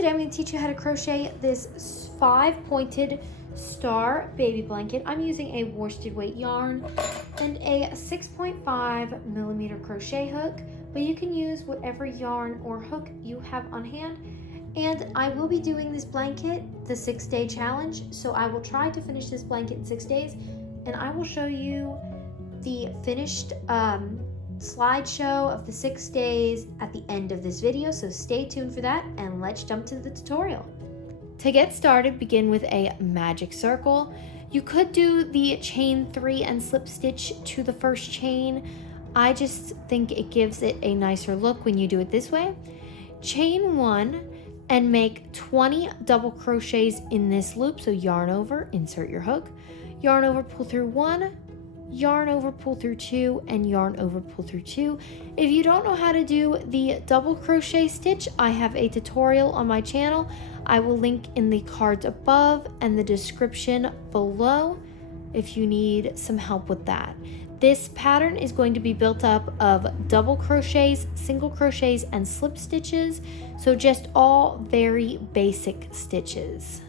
today I'm going to teach you how to crochet this 5-pointed star baby blanket. I'm using a worsted weight yarn and a 6.5 millimeter crochet hook, but you can use whatever yarn or hook you have on hand. And I will be doing this blanket the 6-day challenge, so I will try to finish this blanket in 6 days, and I will show you the finished slideshow of the 6 days at the end of this video, so stay tuned for that, and let's jump to the tutorial. To get started, begin with a magic circle. You could do the chain 3 and slip stitch to the first chain. I just think it gives it a nicer look when you do it this way. Chain 1 and make 20 double crochets in this loop. So yarn over, insert your hook, yarn over, pull through 1, yarn over, pull through 2, and yarn over, pull through 2. If you don't know how to do the double crochet stitch, I have a tutorial on my channel. I will link in the cards above and the description below if you need some help with that. This pattern is going to be built up of double crochets, single crochets, and slip stitches, so just all very basic stitches.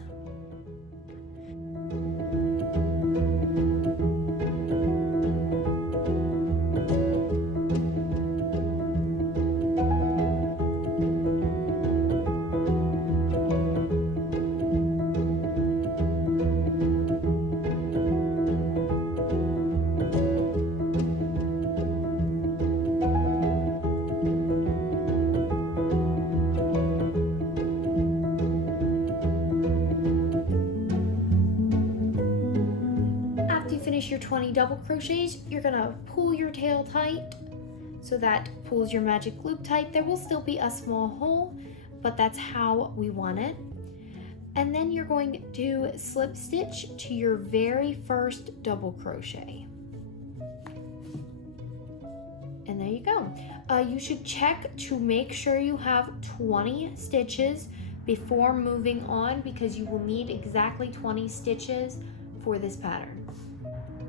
Finish your 20 double crochets, you're gonna pull your tail tight, so that pulls your magic loop tight. There will still be a small hole, but that's how we want it. And then you're going to slip stitch to your very first double crochet. And there you go. You should check to make sure you have 20 stitches before moving on, because you will need exactly 20 stitches for this pattern.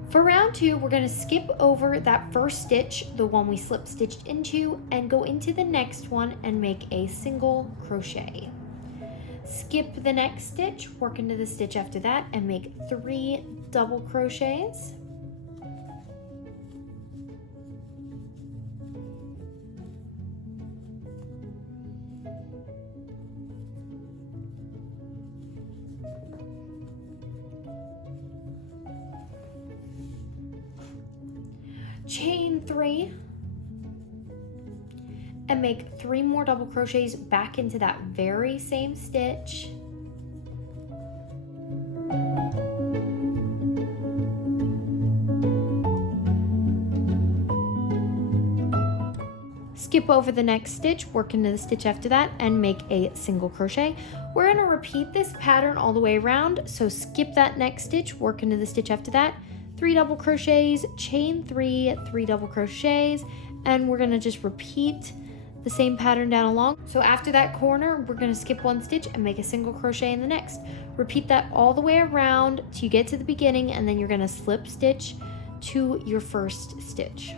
For round 2, we're going to skip over that first stitch, the one we slip stitched into, and go into the next one and make a single crochet. Skip the next stitch, work into the stitch after that, and make 3 double crochets. Chain 3 and make 3 more double crochets back into that very same stitch. Skip over the next stitch, work into the stitch after that, and make a single crochet. We're going to repeat this pattern all the way around, so skip that next stitch, work into the stitch after that, 3 double crochets, chain 3, 3 double crochets, and we're gonna just repeat the same pattern down along. So after that corner, we're gonna skip 1 stitch and make a single crochet in the next. Repeat that all the way around till you get to the beginning, and then you're gonna slip stitch to your first stitch.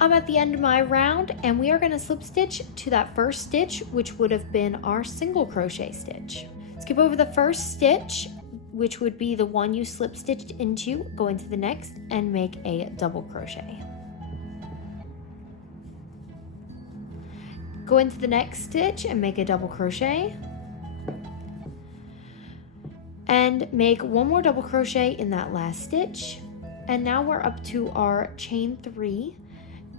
I'm at the end of my round, and we are going to slip stitch to that first stitch, which would have been our single crochet stitch. Skip over the first stitch, which would be the one you slip stitched into, go into the next and make a double crochet. Go into the next stitch and make a double crochet, and make one more double crochet in that last stitch. And now we're up to our chain 3.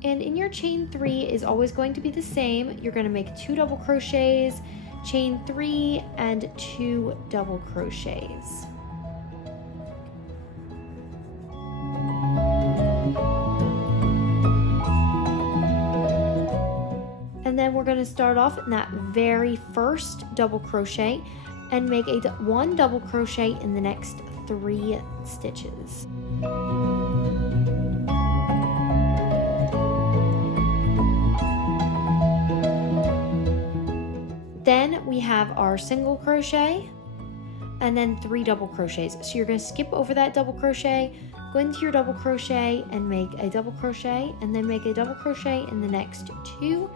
And in your chain 3 is always going to be the same. You're going to make 2 double crochets, chain 3, and 2 double crochets. And then we're going to start off in that very first double crochet and make 1 double crochet in the next 3 stitches. Then we have our single crochet and then 3 double crochets. So you're going to skip over that double crochet, go into your double crochet and make a double crochet, and then make a double crochet in the next 2,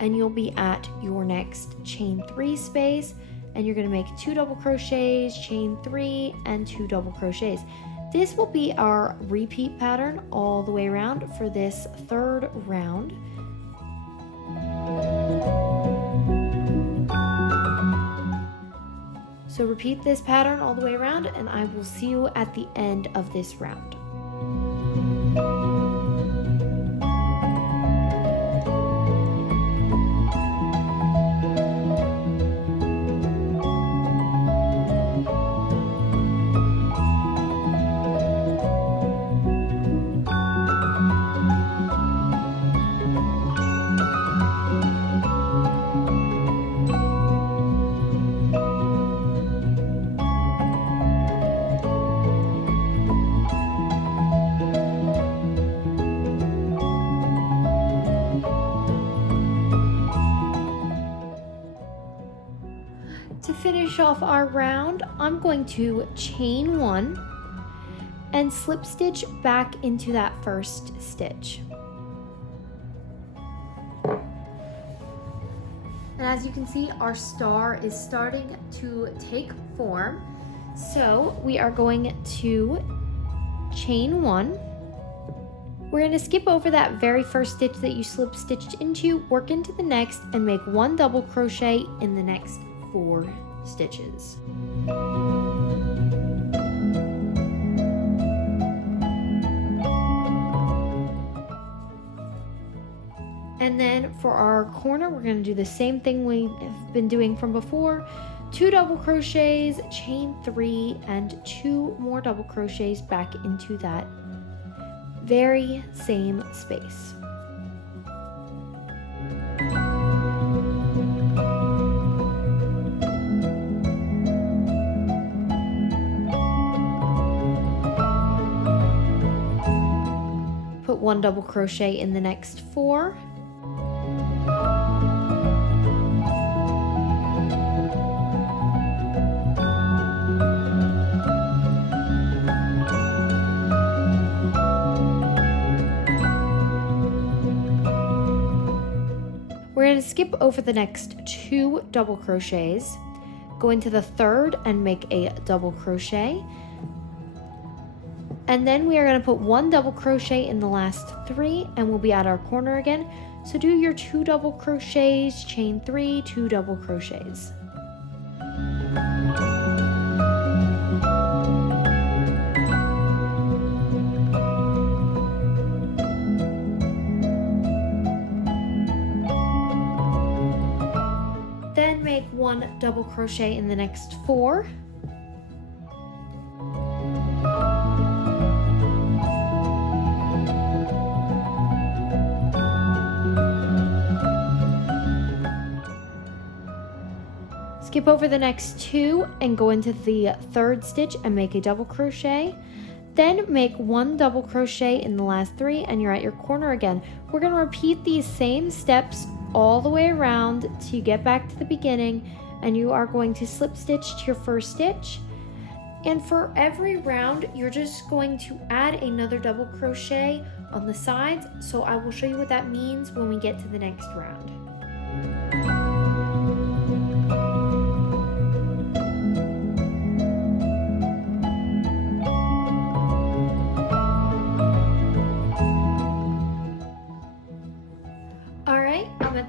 and you'll be at your next chain 3 space, and you're going to make 2 double crochets, chain 3, and 2 double crochets. This will be our repeat pattern all the way around for this 3rd round. So repeat this pattern all the way around, and I will see you at the end of this round. To finish off our round, I'm going to chain 1 and slip stitch back into that first stitch. And as you can see, our star is starting to take form. So we are going to chain 1. We're going to skip over that very first stitch that you slip stitched into, work into the next, and make 1 double crochet in the next 4 stitches. And then for our corner, we're going to do the same thing we've been doing from before. 2 double crochets, chain 3, and 2 more double crochets back into that very same space. Put 1 double crochet in the next 4. We're going to skip over the next 2 double crochets, go into the 3rd and make a double crochet. And then we are going to put 1 double crochet in the last 3, and we'll be at our corner again. So do your 2 double crochets, chain 3, 2 double crochets. Then make 1 double crochet in the next 4. Skip over the next 2 and go into the 3rd stitch and make a double crochet. Then make 1 double crochet in the last 3 and you're at your corner again. We're going to repeat these same steps all the way around till you get back to the beginning, and you are going to slip stitch to your first stitch. And for every round, you're just going to add another double crochet on the sides. So I will show you what that means when we get to the next round.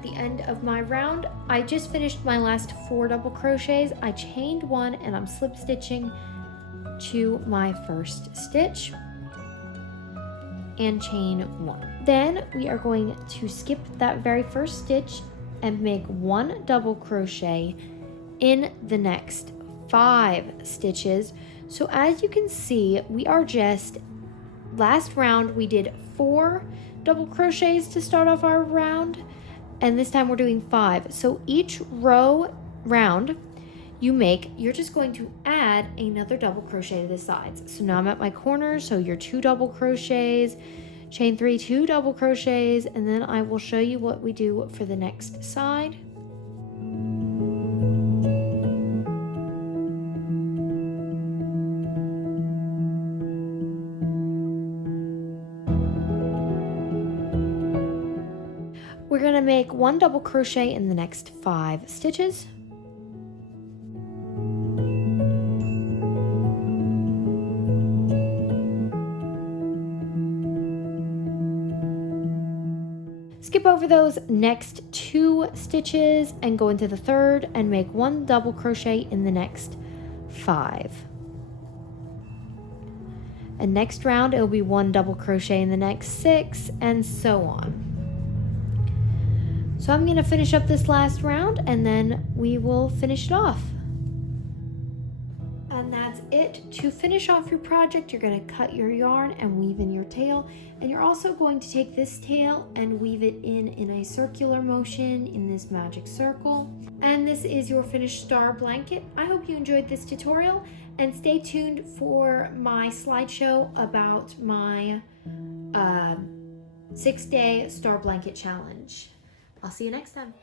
The end of my round. I just finished my last 4 double crochets. I chained 1 and I'm slip stitching to my first stitch. and chain 1. Then we are going to skip that very first stitch and make 1 double crochet in the next 5 stitches. So as you can see, we are just, last round we did 4 double crochets to start off our round, and this time we're doing 5. So each round you're just going to add another double crochet to the sides. So now I'm at my corner, so your 2 double crochets, chain 3, 2 double crochets, and then I will show you what we do for the next side. We're going to make 1 double crochet in the next 5 stitches. Skip over those next 2 stitches and go into the third and make 1 double crochet in the next 5. And next round it'll be 1 double crochet in the next 6, and so on. So I'm going to finish up this last round and then we will finish it off. And that's it. To finish off your project, you're going to cut your yarn and weave in your tail. And you're also going to take this tail and weave it in a circular motion in this magic circle. And this is your finished star blanket. I hope you enjoyed this tutorial, and stay tuned for my slideshow about my 6-day star blanket challenge. I'll see you next time.